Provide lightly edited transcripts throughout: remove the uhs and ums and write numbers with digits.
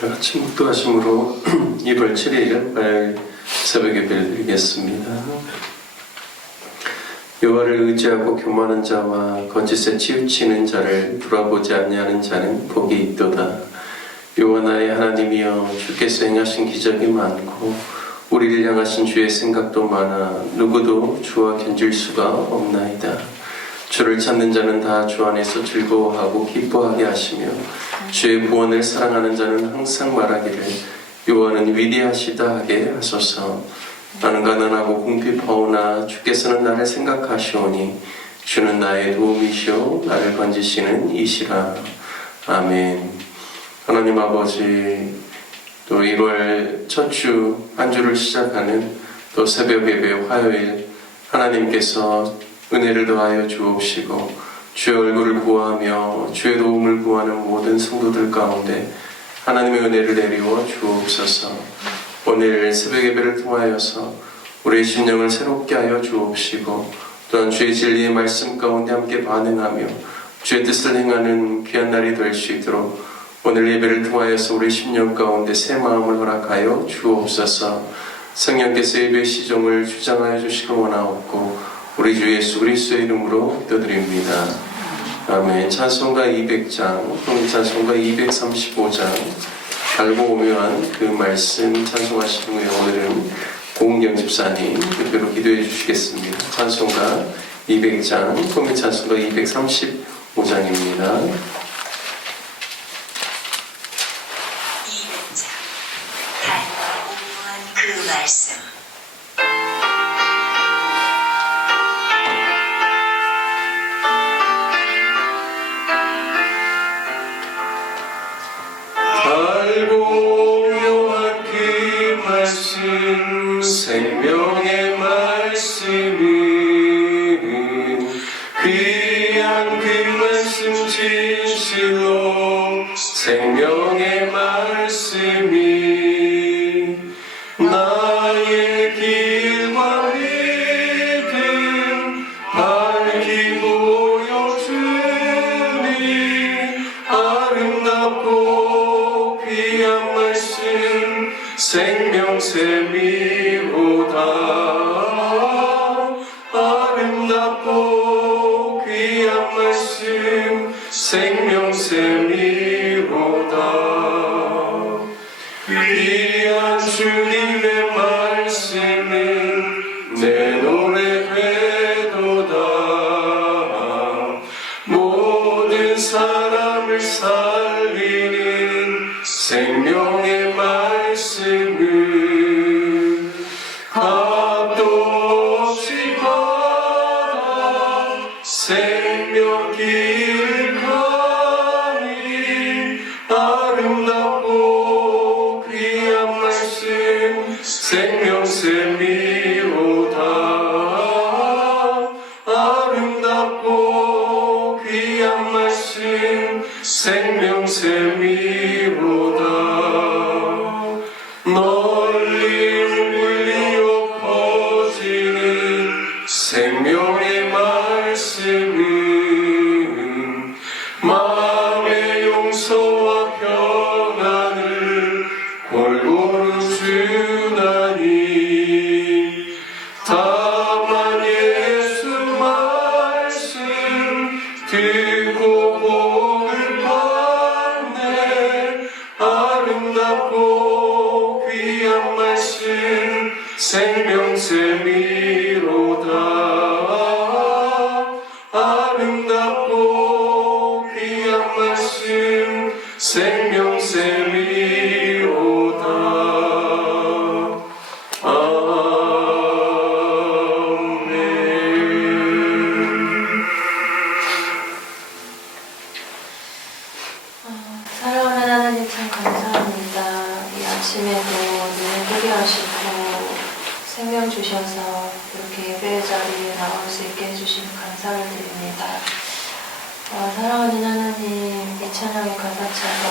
다 같이 묵도하심으로 1월 7일 화요일 새벽 예배를 드리겠습니다. 여호와를 의지하고 교만한 자와 거짓에 치우치는 자를 돌아보지 아니하는 자는 복이 있도다. 여호와 나의 하나님이여, 주께서 행하신 기적이 많고 우리를 향하신 주의 생각도 많아 누구도 주와 견질 수가 없나이다. 주를 찾는 자는 다 주 안에서 즐거워하고 기뻐하게 하시며 주의 구원을 사랑하는 자는 항상 말하기를 여호와는 위대하시다 하게 하소서. 나는 가난하고 궁핍하오나 주께서는 나를 생각하시오니 주는 나의 도움이시오 나를 건지시는 이시라. 아멘. 하나님 아버지, 또 1월 첫 주 한 주를 시작하는 또 새벽 예배 화요일, 하나님께서 은혜를 더하여 주옵시고 주의 얼굴을 구하며 주의 도움을 구하는 모든 성도들 가운데 하나님의 은혜를 내리워 주옵소서. 오늘 새벽 예배를 통하여서 우리의 심령을 새롭게 하여 주옵시고 또한 주의 진리의 말씀 가운데 함께 반응하며 주의 뜻을 행하는 귀한 날이 될 수 있도록 오늘 예배를 통하여서 우리 심령 가운데 새 마음을 허락하여 주옵소서. 성령께서 예배 시종을 주장하여 주시길 원하옵고 우리 주 예수 그리스도의 이름으로 기도드립니다. 아멘. 찬송가 200장, 또는 찬송가 235장 달고 오묘한 그 말씀 찬송하시는 후에 오늘은 고은경 집사님 특별로 기도해 주시겠습니다. 찬송가 200장, 또는 찬송가 235장입니다. 그 말씀. 달고 오묘한 그 말씀, 생명의 말씀은 귀한 그 말씀 진실로 생명의 말씀이 나의 길과 믿음 밝히 보여주니 아름답고 귀한 말씀 생명샘이로다. 아름답고 귀한 말씀 생명샘이로다. 귀한 주님의 말씀은 내 노래 되도다. 모든 사람을 살리는 생명의 말씀은 값도 없이 받아 생명 길 가니 아름답고 귀한 말씀 생명샘이로다. 아름답고 귀한 말씀 생명샘이로다. 널리 울리어 퍼지는 생명의 말씀은 마음의 용서와 평안을 골고루 주나니 다만 예수 말씀 듣고 복을 받네. 아름답고 귀한 말씀 생명샘이로다. 아름답고 귀한 말씀 생명샘이로다. 아멘. 사랑하는 하나님 참 감사합니다. 이 아침에도 눈을 뜨게 하시고 생명 주셔서 이렇게 예배의 자리에 나올 수 있게 해주시면 감사를 드립니다. 사랑하는 하나님, 이 찬양의 가사처럼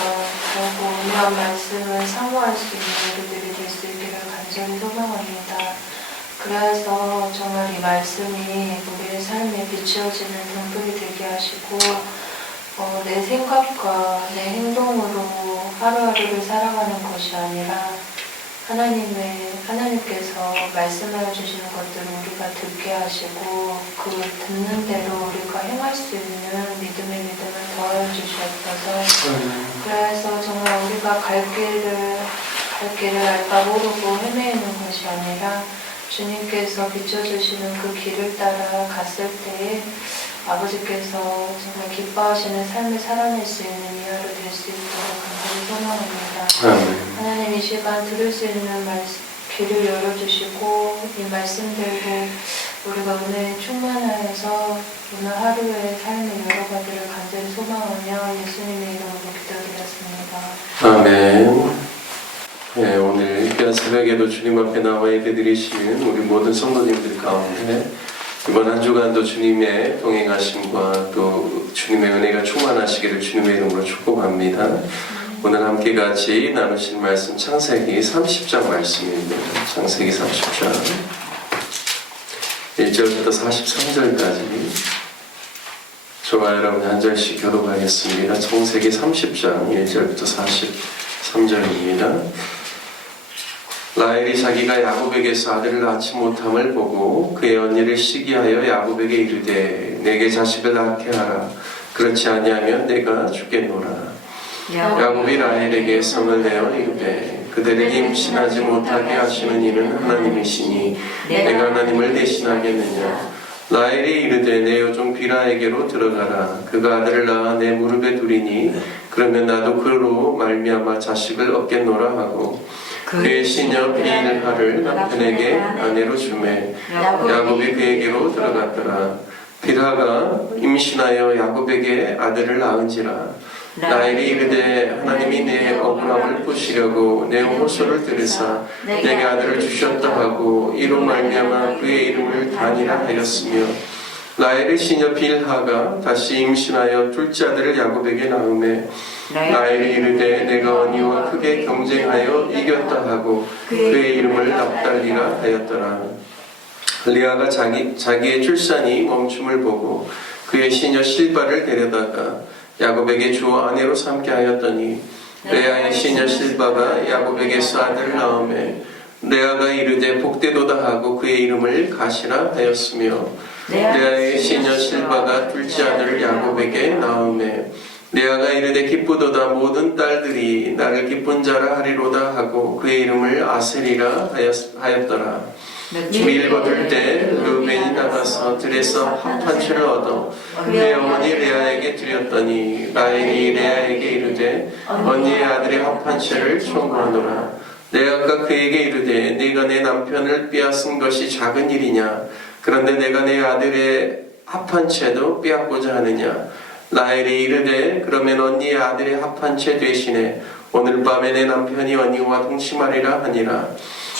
더욱 오묘한 말씀을 사모할 수 있는 우리들이 될 수 있기를 간절히 소망합니다. 그래서 정말 이 말씀이 우리의 삶에 비추어지는 등불이 되게 하시고 내 생각과 내 행동으로 하루하루를 살아가는 것이 아니라 하나님께서 말씀하여 주시는 것들을 우리가 듣게 하시고 그 듣는 대로 우리가 행할 수 있는 믿음을 더하여 주시옵소서. 그래서 정말 우리가 갈 길을 알바 모르고 헤매이는 것이 아니라 주님께서 비춰주시는 그 길을 따라 갔을 때에 아버지께서 정말 기뻐하시는 삶을 살아낼 수 있는 이 하루 될 수 있도록 간절히 소망합니다. 하나님 이 시간 들을 수 있는 길을 열어주시고 이 말씀대로 우리가 은혜에 충만하여서 오늘 하루의 삶의 여러 가지를 간절히 소망하며 예수님의 이름으로 기도드렸습니다. 아멘. 네, 오늘 귀한 새벽에도 주님 앞에 나와 예배드리시는 우리 모든 성도님들 가운데 이번 한 주간도 주님의 동행하심과 또 주님의 은혜가 충만하시기를 주님의 이름으로 축복합니다. 오늘 함께 같이 나누신 말씀 창세기 30장 말씀입니다. 창세기 30장 1절부터 43절까지 저와 여러분 한 절씩 교독하겠습니다. 창세기 30장 1절부터 43절입니다. 라헬이 자기가 야곱에게서 아들을 낳지 못함을 보고 그의 언니를 시기하여 야곱에게 이르되 내게 자식을 낳게 하라. 그렇지 아니하면 내가 죽겠노라. 야곱이 라헬에게 성을 내어 이르되 그대를 임신하지 못하게 하시는 이는 하나님이시니 내가 하나님을 대신하겠느냐. 라헬이 이르되 내 여종 비라에게로 들어가라. 그가 아들을 낳아 내 무릎에 두리니 그러면 나도 그로 말미암아 자식을 얻겠노라 하고 그의 시녀 빌하를 남편에게 아내로 주매 야곱이 그에게로 들어갔더라. 빌하가 임신하여 야곱에게 아들을 낳은지라. 라헬이 이르되 하나님이 내 억울함을 푸시려고 내 호소를 들으사 내게 아들을 주셨다 하고 이로 말미암아 그의 이름을 단이라 하였으며 라헬의 시녀 빌하가 다시 임신하여 둘째 아들을 야곱에게 낳음에 라헬이 이르되 내가 언니와 크게 경쟁하여 이겼다 하고 그의 이름을 납달리라 하였더라. 리아가 자기의 출산이 멈춤을 보고 그의 시녀 실바를 데려다가 야곱에게 주어 아내로 삼게 하였더니 레아의 시녀 실바가 야곱에게서 아들을 낳음에 레아가 이르되 복되도다 하고 그의 이름을 가시라 하였으며 레아의 시녀 실바가 둘째 아들을 야곱에게 낳음에 레아가 이르되 기쁘도다 모든 딸들이 나를 기쁜 자라 하리로다 하고 그의 이름을 아셀이라 하였더라. 주일 거둘 때 르벤이 나가서 들에서 합한 채를 얻어 그의 어머니 레아에게 드렸더니 라헬이 레아에게 이르되 언니의 아들의 합한 채를 청구하노라. 레아가 그에게 이르되 네가 내 남편을 빼앗은 것이 작은 일이냐. 그런데 내가 내 아들의 합한 채도 빼앗고자 하느냐. 라헬이 이르되 그러면 언니의 아들의 합한 채 대신에 오늘 밤에 내 남편이 언니와 동침하리라 하니라.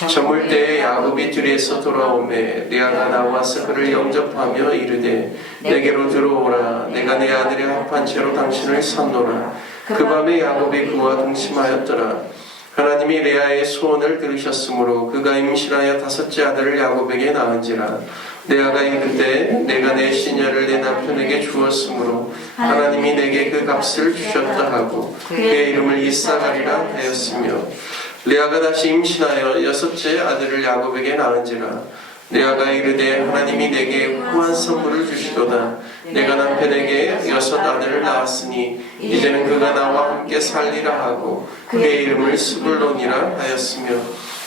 저물 때에 야곱이 들에서 돌아오매 레아가 나와서 그를 영접하며 이르되 내게로 들어오라. 내가 내 아들의 합한 채로 당신을 샀노라. 그 밤에 야곱이 그와 동침하였더라. 하나님이 레아의 소원을 들으셨으므로 그가 임신하여 다섯째 아들을 야곱에게 낳은지라. 레아가 이르되 내가 내 시녀를 내 남편에게 주었으므로 하나님이 내게 그 값을 주셨다 하고 그의 이름을 이사가리라 하였으며 레아가 다시 임신하여 여섯째 아들을 야곱에게 낳은지라. 레아가 이르되 하나님이 내게 후한 선물을 주시도다. 내가 남편에게 여섯 아들을 낳았으니 이제는 그가 나와 함께 살리라 하고 그의 이름을 스불론이라 하였으며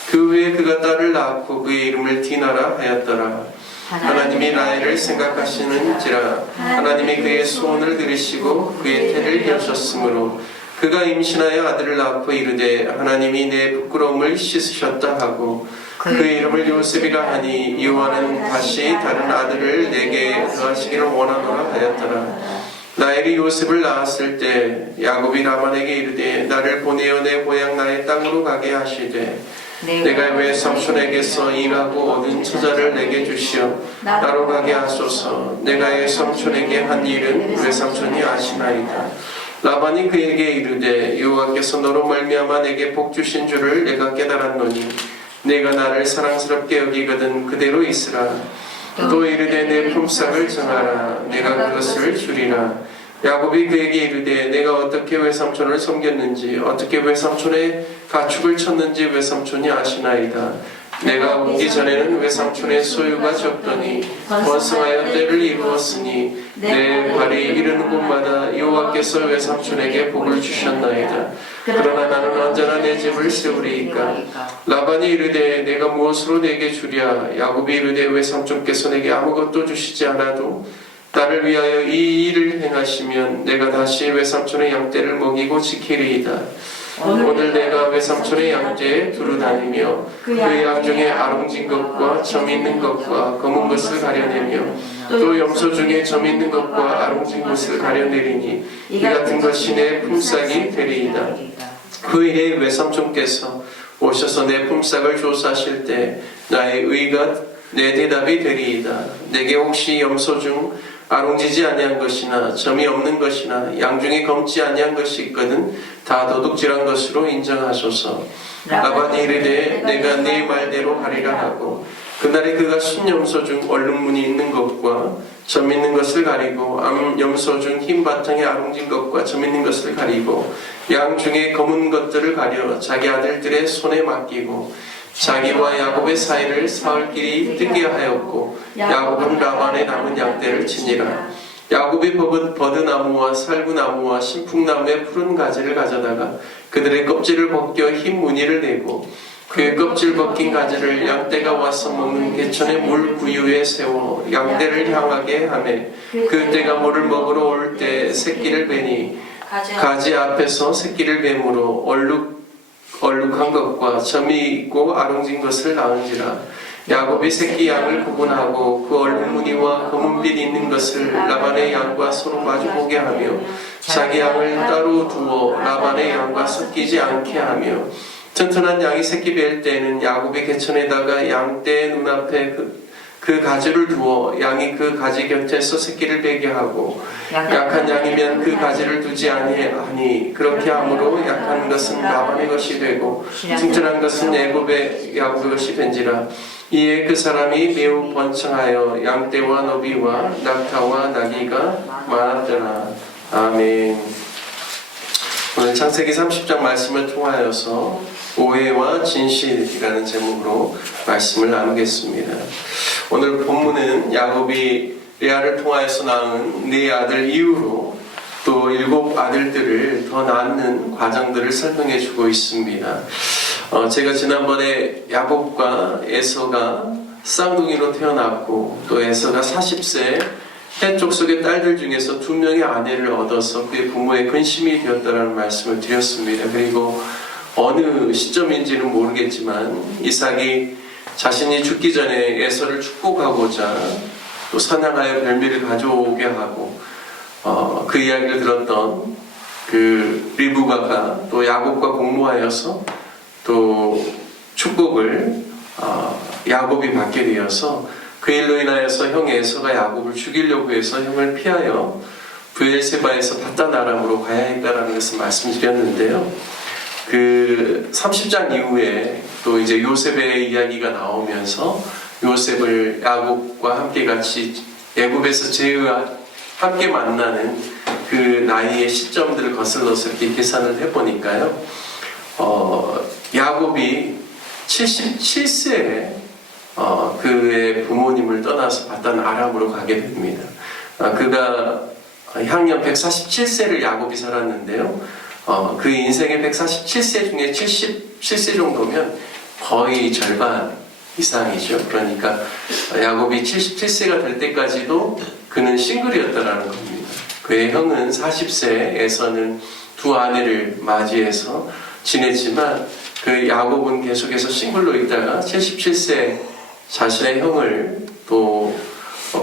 그 후에 그가 딸을 낳고 그의 이름을 디나라 하였더라. 하나님이 라헬을 생각하시는지라. 하나님이 그의 소원을 들으시고 그의 태를 여셨으므로 그가 임신하여 아들을 낳고 이르되 하나님이 내 부끄러움을 씻으셨다 하고 그의 이름을 요셉이라 하니 여호와는 다시 다른 아들을 내게 더하시기를 원하노라 하였더라. 라헬이 요셉을 낳았을 때 야곱이 라반에게 이르되 나를 보내어 내 고향 나의 땅으로 가게 하시되 내가 왜 삼촌에게서 일하고 얻은 처자를 내게 주시어 나로 가게 하소서. 내가 의 삼촌에게 한 일은 왜 삼촌이 아시나이다. 라반이 그에게 이르되 여호와께서 너로 말미암아 내게 복 주신 줄을 내가 깨달았노니 내가 나를 사랑스럽게 여기거든 그대로 있으라. 또 이르되 내 품삯을 정하라. 내가 그것을 주리라. 야곱이 그에게 이르되 내가 어떻게 외삼촌을 섬겼는지 어떻게 외삼촌의 가축을 쳤는지 외삼촌이 아시나이다. 내가 오기 전에는 외삼촌의 소유가 적더니 번성하여 때를 이루었으니 내 발이 이르는 곳마다 여호와께서 외삼촌에게 복을 주셨나이다. 그러나 나는 언제나 내 집을 세우리이까. 라반이 이르되 내가 무엇으로 내게 주랴. 야곱이 이르되 외삼촌께서 내게 아무것도 주시지 않아도 나를 위하여 이 일을 행하시면 내가 다시 외삼촌의 양떼를 먹이고 지키리이다. 오늘 내가 외삼촌의 양떼에 두루다니며 그 양 중에 아롱진 것과 점 있는 것과 검은 것을 가려내며 또 염소 중에 점 있는 것과 아롱진 것을 가려내리니 이 같은 것이 내 품삯이 되리이다. 그 일에 외삼촌께서 오셔서 내 품삯을 조사하실 때 나의 의가 내 대답이 되리이다. 내게 혹시 염소 중 아롱지지 아니한 것이나 점이 없는 것이나 양 중에 검지 아니한 것이 있거든 다 도둑질한 것으로 인정하소서. 라반이 이르되 내가 네 말대로 하리라 하고 그날에 그가 순염소 중 얼룩무늬 있는 것과 점 있는 것을 가리고 암염소 중 흰 바탕에 아롱진 것과 점 있는 것을 가리고 양 중에 검은 것들을 가려 자기 아들들의 손에 맡기고 자기와 야곱의 사이를 사흘길이 뜨게 하였고 야곱은 라반의 남은 양떼를 치니라. 야곱이 버드나무와 살구나무와 신풍나무의 푸른 가지를 가져다가 그들의 껍질을 벗겨 흰 무늬를 내고 그의 껍질 벗긴 가지를 양떼가 와서 먹는 개천의 물 구유에 세워 양떼를 향하게 하매 그 떼가 물을 먹으러 올 때 새끼를 베니 가지 앞에서 새끼를 뱀으로 얼룩한 것과 점이 있고 아롱진 것을 낳은지라. 야곱이 새끼 양을 구분하고 그 얼룩무늬와 검은빛 있는 것을 라반의 양과 서로 마주보게 하며 자기 양을 따로 두어 라반의 양과 섞이지 않게 하며 튼튼한 양이 새끼 뵐 때에는 야곱이 개천에다가 양떼의 눈앞에 그 가지를 두어 양이 그 가지 곁에서 새끼를 베게 하고 약한 양이면 그 가지를 두지 아니하니 그렇게 함으로 약한 것은 라반의 것이 되고 튼튼한 것은 야곱의 것이 된지라. 이에 그 사람이 매우 번창하여 양떼와 너비와 낙타와 나귀가 많았더라. 아멘. 오늘 창세기 30장 말씀을 통하여서 오해와 진실이라는 제목으로 말씀을 나누겠습니다. 오늘 본문은 야곱이 레아를 통하여서 낳은 네 아들 이후로 또 7 아들들을 더 낳는 과정들을 설명해 주고 있습니다. 제가 지난번에 야곱과 에서가 쌍둥이로 태어났고 또 에서가 40세 헷 족속의 딸들 중에서 2명의 아내를 얻어서 그의 부모의 근심이 되었다는 말씀을 드렸습니다. 그리고 어느 시점인지는 모르겠지만 이삭이 자신이 죽기 전에 에서를 축복하고자 또 사냥하여 별미를 가져오게 하고 그 이야기를 들었던 그 리브가가 또 야곱과 공모하여서 또 축복을 야곱이 받게 되어서 그 일로 인하여서 형 에서가 야곱을 죽이려고 해서 형을 피하여 브엘세바에서 바단 아람으로 가야 했다라는 것을 말씀드렸는데요. 그 30장 이후에 또 이제 요셉의 이야기가 나오면서 요셉을 야곱과 함께 같이 애굽에서 제의와 함께 만나는 그 나이의 시점들을 거슬러서 이렇게 계산을 해보니까요. 야곱이 77세에 그의 부모님을 떠나서 바단 아람으로 가게 됩니다. 그가 향년 147세를 야곱이 살았는데요. 그 인생의 147세 중에 77세 정도면 거의 절반 이상이죠. 그러니까 야곱이 77세가 될 때까지도 그는 싱글이었다라는 겁니다. 그의 형은 40세에서는 2 아내를 맞이해서 지냈지만 그 야곱은 계속해서 싱글로 있다가 77세 자신의 형을 또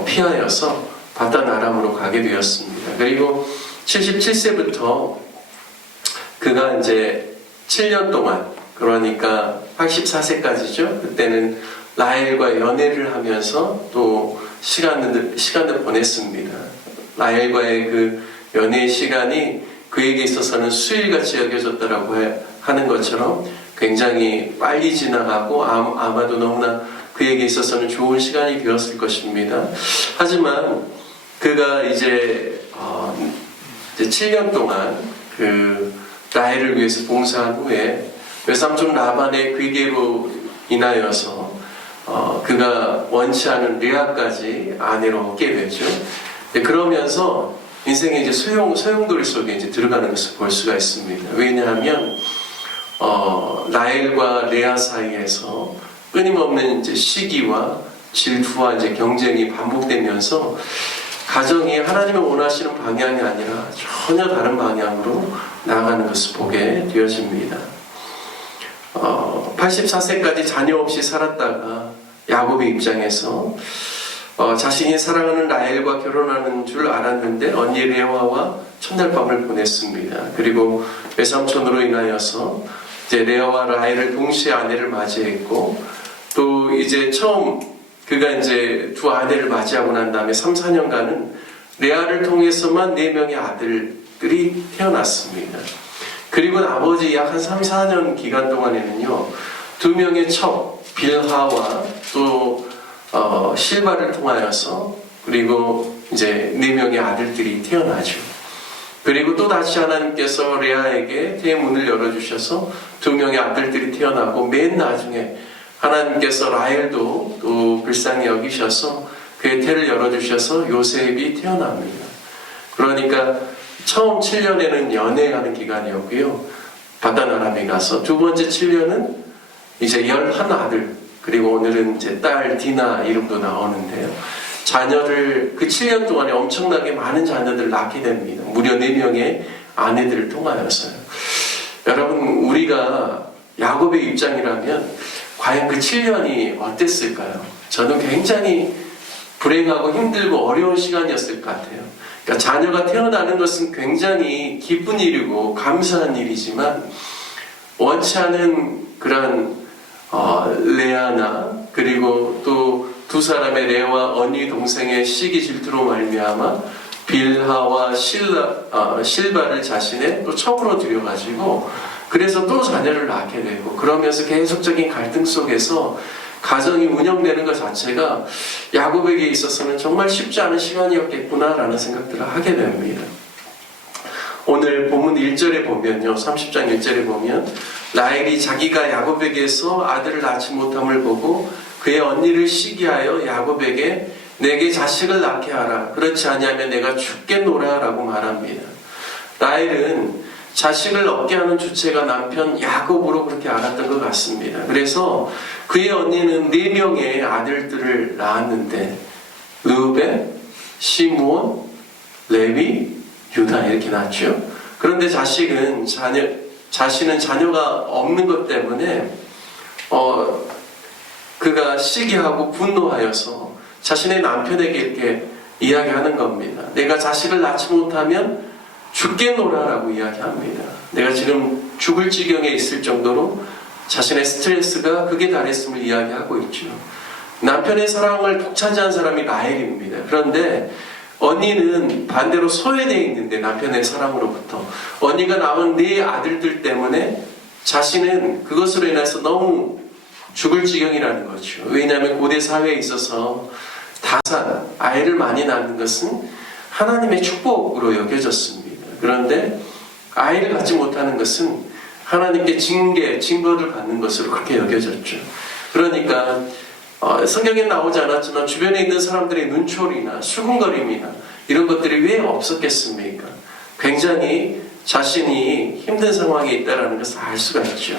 피하여서 바단 아람으로 가게 되었습니다. 그리고 77세부터 그가 이제 7년 동안, 그러니까 84세까지죠. 그때는 라헬과 연애를 하면서 또 시간을 보냈습니다. 라헬과의 그 연애의 시간이 그에게 있어서는 수일같이 여겨졌다라고 하는 것처럼 굉장히 빨리 지나가고 아마도 너무나 그에게 있어서는 좋은 시간이 되었을 것입니다. 하지만 그가 이제 이제 7년 동안 그 라헬을 위해서 봉사한 후에 외삼촌 라반의 괴계로 인하여서 그가 원치 않은 레아까지 아내로 얻게 되죠. 그러면서 인생의 이제 소용돌이 속에 이제 들어가는 것을 볼 수가 있습니다. 왜냐하면 라헬과 레아 사이에서 끊임없는 이제 시기와 질투와 이제 경쟁이 반복되면서 가정이 하나님이 원하시는 방향이 아니라 전혀 다른 방향으로 나아가는 것을 보게 되어집니다. 84세까지 자녀 없이 살았다가 야곱의 입장에서 자신이 사랑하는 라헬과 결혼하는 줄 알았는데 언니 레아와 첫날 밤을 보냈습니다. 그리고 외삼촌으로 인하여서 이제 레아와 라헬을 동시에 아내를 맞이했고, 또 이제 처음 그가 이제 두 아내를 맞이하고 난 다음에 3, 4년간은 레아를 통해서만 4명의 아들들이 태어났습니다. 그리고 나머지 약 한 3, 4년 기간 동안에는요, 2명의 첩 빌하와 또 실바를 통하여서 그리고 이제 4명의 아들들이 태어나죠. 그리고 또 다시 하나님께서 레아에게 태의 문을 열어주셔서 2명의 아들들이 태어나고, 맨 나중에 하나님께서 라헬도 또 불쌍히 여기셔서 그의 태를 열어주셔서 요셉이 태어납니다. 그러니까 처음 7년에는 연애하는 기간이었고요, 바단 아람에 가서 두 번째 7년은 이제 11아들, 그리고 오늘은 이제 딸 디나 이름도 나오는데요, 자녀를 그 7년 동안에 엄청나게 많은 자녀들을 낳게 됩니다. 무려 4명의 아내들을 통하여서요. 여러분, 우리가 야곱의 입장이라면 과연 그 7년이 어땠을까요? 저는 굉장히 불행하고 힘들고 어려운 시간이었을 것 같아요. 그러니까 자녀가 태어나는 것은 굉장히 기쁜 일이고 감사한 일이지만, 원치 않은 그런 레아나 그리고 또 두 사람의 레아와 언니 동생의 시기 질투로 말미암아 빌하와 실바를 자신의 또 첩으로 들여가지고 그래서 또 자녀를 낳게 되고, 그러면서 계속적인 갈등 속에서 가정이 운영되는 것 자체가 야곱에게 있어서는 정말 쉽지 않은 시간이었겠구나라는 생각들을 하게 됩니다. 오늘 본문 1절에 보면요, 30장 1절에 보면 라헬이 자기가 야곱에게서 아들을 낳지 못함을 보고 그의 언니를 시기하여 야곱에게 내게 자식을 낳게 하라, 그렇지 아니하면 내가 죽겠노라 라고 말합니다. 라헬은 자식을 얻게 하는 주체가 남편 야곱으로 그렇게 알았던 것 같습니다. 그래서 그의 언니는 4명의 아들들을 낳았는데 르우벤, 시므온, 레위, 유다 이렇게 낳았죠. 그런데 자신은 자녀가 없는 것 때문에 그가 시기하고 분노하여서 자신의 남편에게 이렇게 이야기하는 겁니다. 내가 자식을 낳지 못하면 죽겠노라라고 이야기합니다. 내가 지금 죽을 지경에 있을 정도로 자신의 스트레스가 극에 달했음을 이야기하고 있죠. 남편의 사랑을 독차지한 사람이 라헬입니다. 그런데 언니는 반대로 소외되어 있는데, 남편의 사랑으로부터 언니가 낳은 4 아들들 때문에 자신은 그것으로 인해서 너무 죽을 지경이라는 거죠. 왜냐하면 고대 사회에 있어서 다산, 아이를 많이 낳는 것은 하나님의 축복으로 여겨졌습니다. 그런데 아이를 갖지 못하는 것은 하나님께 징벌을 받는 것으로 그렇게 여겨졌죠. 그러니까 성경에 나오지 않았지만 주변에 있는 사람들의 눈초리나 수군거림이나 이런 것들이 왜 없었겠습니까? 굉장히 자신이 힘든 상황에 있다는 것을 알 수가 있죠.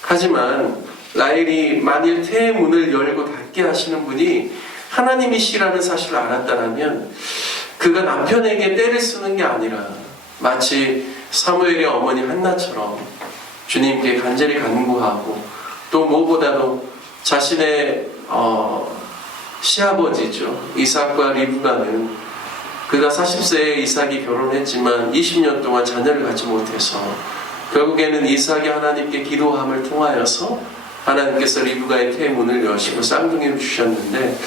하지만 라헬이 만일 태의 문을 열고 닫게 하시는 분이 하나님이시라는 사실을 알았다면 그가 남편에게 때를 쓰는 게 아니라 마치 사무엘의 어머니 한나처럼 주님께 간절히 간구하고, 또 무엇보다도 자신의 시아버지죠, 이삭과 리브가는 그가 40세에 이삭이 결혼했지만 20년 동안 자녀를 갖지 못해서 결국에는 이삭이 하나님께 기도함을 통하여서 하나님께서 리브가의 태의 문을 여시고 쌍둥이를 주셨는데,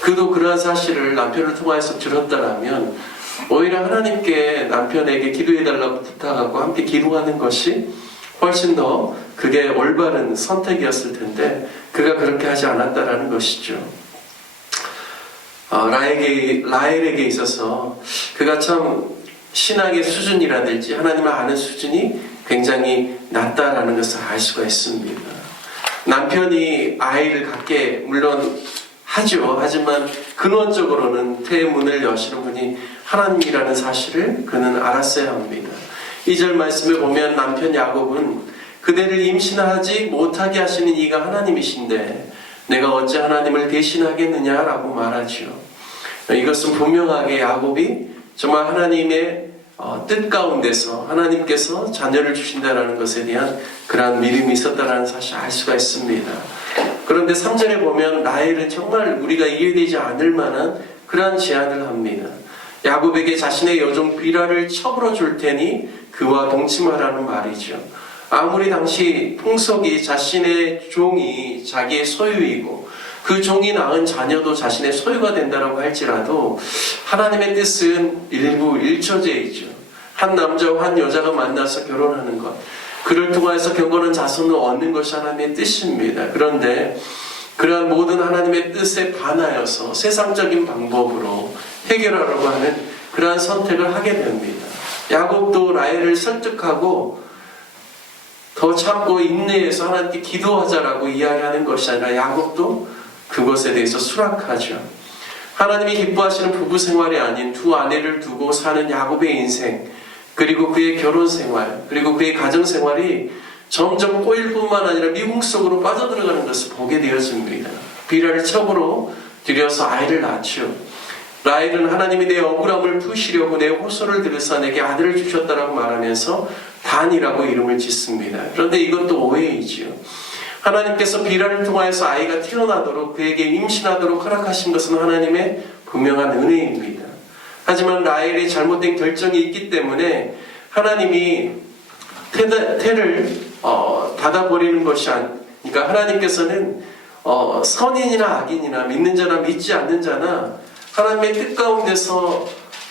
그도 그러한 사실을 남편을 통하여서 들었다라면 오히려 하나님께 남편에게 기도해달라고 부탁하고 함께 기도하는 것이 훨씬 더 그게 올바른 선택이었을 텐데 그가 그렇게 하지 않았다라는 것이죠. 라헬에게 있어서 그가 참 신앙의 수준이라든지 하나님을 아는 수준이 굉장히 낮다라는 것을 알 수가 있습니다. 남편이 아이를 갖게 물론 하죠. 하지만 근원적으로는 태문을 여시는 분이 하나님이라는 사실을 그는 알았어야 합니다. 2절 말씀을 보면 남편 야곱은 그대를 임신하지 못하게 하시는 이가 하나님이신데 내가 어찌 하나님을 대신하겠느냐라고 말하죠. 이것은 분명하게 야곱이 정말 하나님의 뜻 가운데서 하나님께서 자녀를 주신다라는 것에 대한 그러한 믿음이 있었다라는 사실을 알 수가 있습니다. 그런데 3절에 보면 라헬은 정말 우리가 이해되지 않을 만한 그러한 제안을 합니다. 야곱에게 자신의 여종 비라를 처불어 줄 테니 그와 동침하라는 말이죠. 아무리 당시 풍속이 자신의 종이 자기의 소유이고 그 종이 낳은 자녀도 자신의 소유가 된다고 할지라도 하나님의 뜻은 일부 일처제이죠. 한 남자와 한 여자가 만나서 결혼하는 것, 그를 통해서 경건한 자손을 얻는 것이 하나님의 뜻입니다. 그런데 그러한 모든 하나님의 뜻에 반하여서 세상적인 방법으로 해결하려고 하는 그러한 선택을 하게 됩니다. 야곱도 라헬을 설득하고 더 참고 인내해서 하나님께 기도하자라고 이야기하는 것이 아니라 야곱도 그것에 대해서 수락하죠. 하나님이 기뻐하시는 부부 생활이 아닌 두 아내를 두고 사는 야곱의 인생, 그리고 그의 결혼 생활, 그리고 그의 가정 생활이 점점 꼬일 뿐만 아니라 미궁 속으로 빠져들어가는 것을 보게 되어집니다. 비라를 첩으로 들여서 아이를 낳죠. 라헬은 하나님이 내 억울함을 푸시려고 내 호소를 들으사 내게 아들을 주셨다라고 말하면서 단이라고 이름을 짓습니다. 그런데 이것도 오해이지요. 하나님께서 비라를 통하여서 아이가 태어나도록 그에게 임신하도록 허락하신 것은 하나님의 분명한 은혜입니다. 하지만 라헬의 잘못된 결정이 있기 때문에 하나님이 태를 닫아버리는 것이 아니니까 하나님께서는 선인이나 악인이나 믿는 자나 믿지 않는 자나 하나님의 뜻 가운데서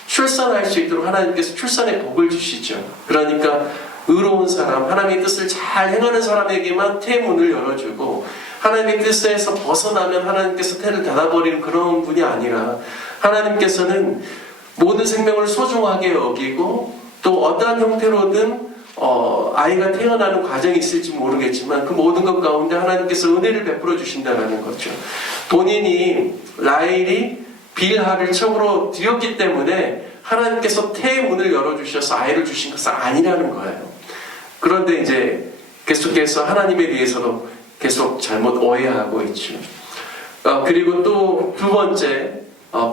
출산할 수 있도록 하나님께서 출산의 복을 주시죠. 그러니까 의로운 사람, 하나님의 뜻을 잘 행하는 사람에게만 태문을 열어주고 하나님의 뜻에서 벗어나면 하나님께서 태를 닫아버리는 그런 분이 아니라 하나님께서는 모든 생명을 소중하게 여기고 또 어떠한 형태로든 아이가 태어나는 과정이 있을지 모르겠지만 그 모든 것 가운데 하나님께서 은혜를 베풀어 주신다는 거죠. 본인이 라헬이 빌하를 첩으로 드렸기 때문에 하나님께서 태의 문을 열어주셔서 아이를 주신 것은 아니라는 거예요. 그런데 이제 계속해서 하나님에 대해서도 계속 잘못 오해하고 있죠. 그리고 또 두 번째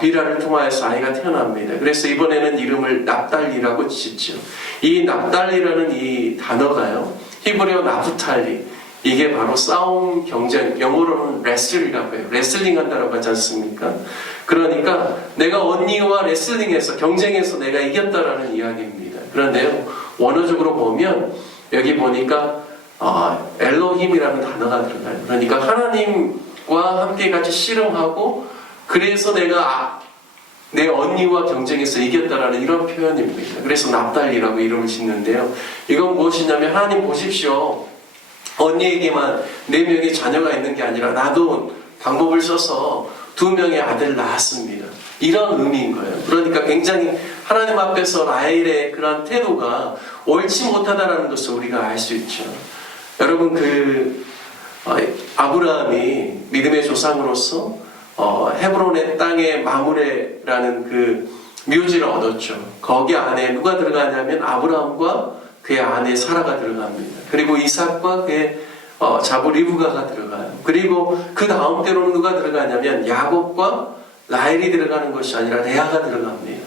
비라를 통하여서 아이가 태어납니다. 그래서 이번에는 이름을 납달리라고 짓죠. 이 납달리라는 이 단어가요, 히브리어 나프탈리, 이게 바로 싸움, 경쟁, 영어로는 레슬이라고 해요. 레슬링 한다고 하지 않습니까? 그러니까 내가 언니와 레슬링해서 경쟁해서 내가 이겼다라는 이야기입니다. 그런데요, 원어적으로 보면 여기 보니까 엘로힘이라는 단어가 들어가요. 그러니까 하나님과 함께 같이 씨름하고 그래서 내가 내 언니와 경쟁해서 이겼다라는 이런 표현입니다. 그래서 납달리라고 이름을 짓는데요. 이건 무엇이냐면 하나님 보십시오. 언니에게만 4명의 자녀가 있는 게 아니라 나도 방법을 써서 2명의 아들을 낳았습니다. 이런 의미인 거예요. 그러니까 굉장히 하나님 앞에서 라헬의 그런 태도가 옳지 못하다는 것을 우리가 알 수 있죠. 여러분 아브라함이 믿음의 조상으로서 헤브론의 땅의 마므레라는 그 묘지를 얻었죠. 거기 안에 누가 들어가냐면 아브라함과 그의 아내 사라가 들어갑니다. 그리고 이삭과 그의 자부 리브가가 들어가요. 그리고 그 다음 때로는 누가 들어가냐면 야곱과 라헬이 들어가는 것이 아니라 레아가 들어갑니다.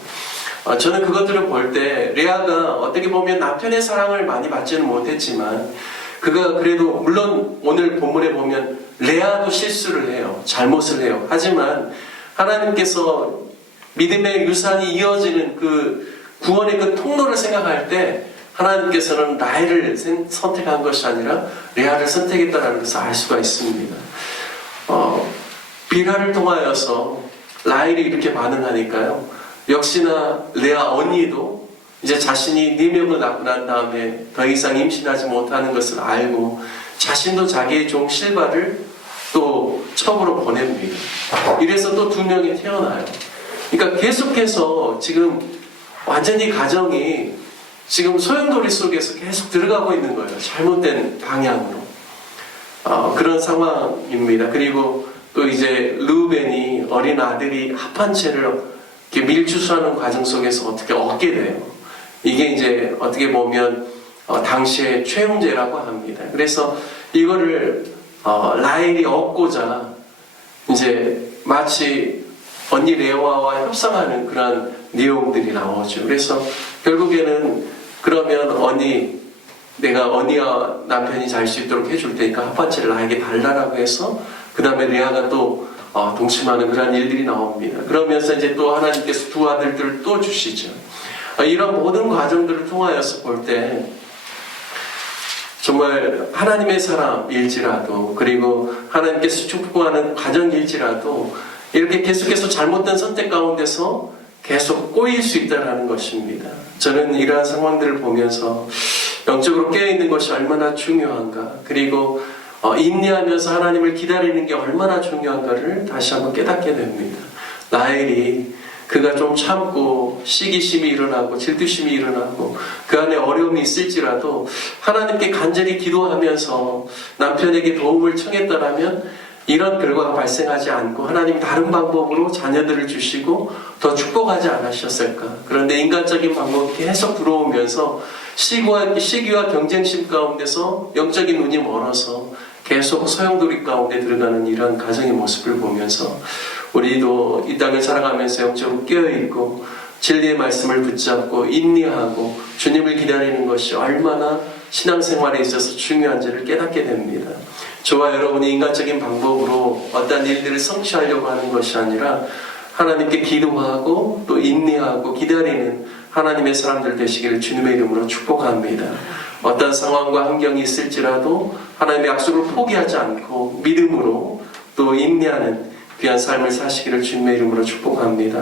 저는 그것들을 볼 때 레아가 어떻게 보면 남편의 사랑을 많이 받지는 못했지만 그가 그래도 물론 오늘 본문에 보면 레아도 실수를 해요. 잘못을 해요. 하지만 하나님께서 믿음의 유산이 이어지는 그 구원의 그 통로를 생각할 때 하나님께서는 라헬을 선택한 것이 아니라 레아를 선택했다는 것을 알 수가 있습니다. 빌하를 통하여서 라헬이 이렇게 반응하니까요. 역시나 레아 언니도 이제 자신이 4명을 낳고 난 다음에 더 이상 임신하지 못하는 것을 알고 자신도 자기의 종 실바를 또 첩으로 보냅니다. 이래서 또 2명이 태어나요. 그러니까 계속해서 지금 완전히 가정이 지금 소용돌이 속에서 계속 들어가고 있는 거예요. 잘못된 방향으로. 그런 상황입니다. 그리고 또 이제 르우벤이 어린 아들이 합한 채를 이렇게 밀주수하는 과정 속에서 어떻게 얻게 돼요. 이게 이제 어떻게 보면 당시의 최형제라고 합니다. 그래서 이거를 라헬이 얻고자 이제 마치 언니 레아와 협상하는 그런 내용들이 나오죠. 그래서 결국에는 그러면 내가 언니와 남편이 잘 수 있도록 해줄 테니까 합판체를 나에게 달라라고 해서 그 다음에 레아가 또 동침하는 그런 일들이 나옵니다. 그러면서 이제 또 하나님께서 두 아들들을 또 주시죠. 이런 모든 과정들을 통하여서 볼 때 정말 하나님의 사람일지라도 그리고 하나님께서 축복하는 가정일지라도 이렇게 계속해서 잘못된 선택 가운데서 계속 꼬일 수 있다는 것입니다. 저는 이러한 상황들을 보면서 영적으로 깨어있는 것이 얼마나 중요한가, 그리고 인내하면서 하나님을 기다리는 게 얼마나 중요한가를 다시 한번 깨닫게 됩니다. 라헬이 그가 좀 참고 시기심이 일어나고 질투심이 일어나고 그 안에 어려움이 있을지라도 하나님께 간절히 기도하면서 남편에게 도움을 청했다라면 이런 결과가 발생하지 않고 하나님 다른 방법으로 자녀들을 주시고 더 축복하지 않으셨을까. 그런데 인간적인 방법이 계속 들어오면서 시기와 경쟁심 가운데서 영적인 눈이 멀어서 계속 소용돌이 가운데 들어가는 이런 가정의 모습을 보면서 우리도 이 땅을 살아가면서 영적으로 깨어있고 진리의 말씀을 붙잡고 인내하고 주님을 기다리는 것이 얼마나 신앙생활에 있어서 중요한지를 깨닫게 됩니다. 저와 여러분이 인간적인 방법으로 어떤 일들을 성취하려고 하는 것이 아니라 하나님께 기도하고 또 인내하고 기다리는 하나님의 사람들 되시기를 주님의 이름으로 축복합니다. 어떤 상황과 환경이 있을지라도 하나님의 약속을 포기하지 않고 믿음으로 또 인내하는 귀한 삶을 사시기를 주님의 이름으로 축복합니다.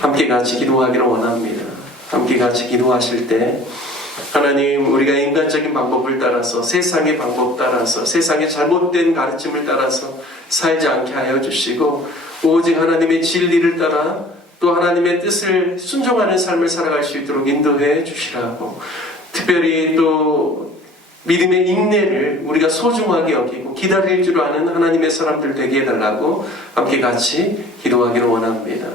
함께 같이 기도하기를 원합니다. 함께 같이 기도하실 때 하나님, 우리가 인간적인 방법을 따라서 세상의 방법 따라서 세상의 잘못된 가르침을 따라서 살지 않게 하여 주시고 오직 하나님의 진리를 따라 또 하나님의 뜻을 순종하는 삶을 살아갈 수 있도록 인도해 주시라고, 특별히 또 믿음의 인내를 우리가 소중하게 여기고 기다릴 줄 아는 하나님의 사람들 되게 해달라고 함께 같이 기도하기를 원합니다.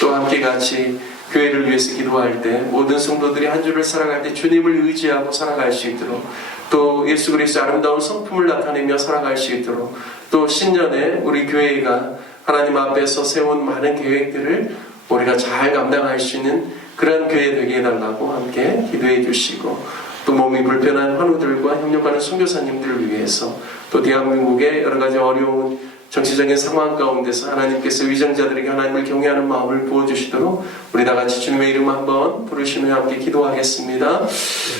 또 함께 같이 교회를 위해서 기도할 때 모든 성도들이 한 주를 살아갈 때 주님을 의지하고 살아갈 수 있도록, 또 예수 그리스도의 아름다운 성품을 나타내며 살아갈 수 있도록, 또 신년에 우리 교회가 하나님 앞에서 세운 많은 계획들을 우리가 잘 감당할 수 있는 그런 교회 되게 해달라고 함께 기도해 주시고, 또 몸이 불편한 환우들과 협력하는 선교사님들을 위해서 또 대한민국의 여러 가지 어려운 정치적인 상황 가운데서 하나님께서 위정자들에게 하나님을 경외하는 마음을 부어주시도록 우리 다 같이 주님의 이름 한번 부르시며 함께 기도하겠습니다.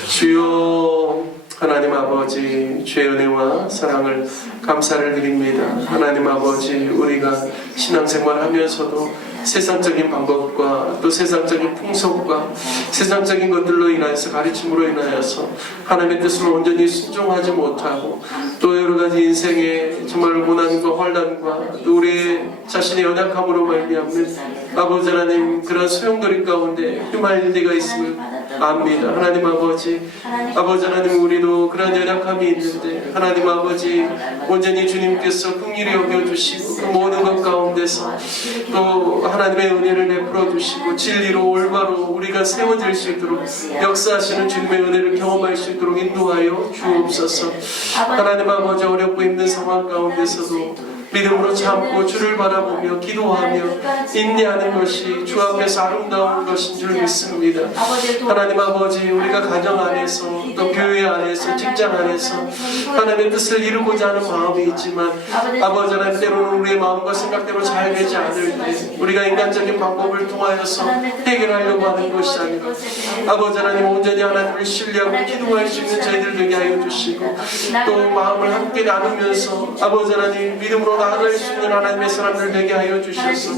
주여 하나님 아버지, 주의 은혜와 사랑을 감사를 드립니다. 하나님 아버지, 우리가 신앙생활 하면서도 세상적인 방법과 또 세상적인 풍속과 세상적인 것들로 인하여서 가르침으로 인하여서 하나님의 뜻을 온전히 순종하지 못하고 또 여러 가지 인생의 정말 고난과 환난과 또 우리 자신의 연약함으로 말미암는 아버지 하나님 그런 소용돌이 가운데 휘말릴 때가 있음을 압니다. 하나님 아버지, 아버지 하나님 우리도 그런 연약함이 있는데 하나님 아버지 온전히 주님께서 긍휼히 여겨주시고 그 모든 것 가운데서 또 하나님의 은혜를 베풀어 주시고 진리로 올바로 우리가 세워질 수 있도록 역사하시는 주님의 은혜를 경험할 수 있도록 인도하여 주옵소서. 하나님 아버지 어렵고 힘든 상황 가운데서도 믿음으로 참고 주를 바라보며 기도하며 인내하는 것이 주 앞에서 아름다운 것인 줄 믿습니다. 하나님 아버지, 우리가 가정 안에서 또 교회 안에서 직장 안에서 하나님의 뜻을 이루고자 하는 마음이 있지만 아버지 하나님 때로는 우리의 마음과 생각대로 잘 되지 않을 때 우리가 인간적인 방법을 통하여서 해결하려고 하는 것이 아니라 아버지 하나님 온전히 하나님을 신뢰하고 기도할 수 있는 저희들 되게 하여 주시고 또 마음을 함께 나누면서 아버지 하나님 믿음으로 나아갈 수 있는 하나님의 사람들 되게 하여 주셔서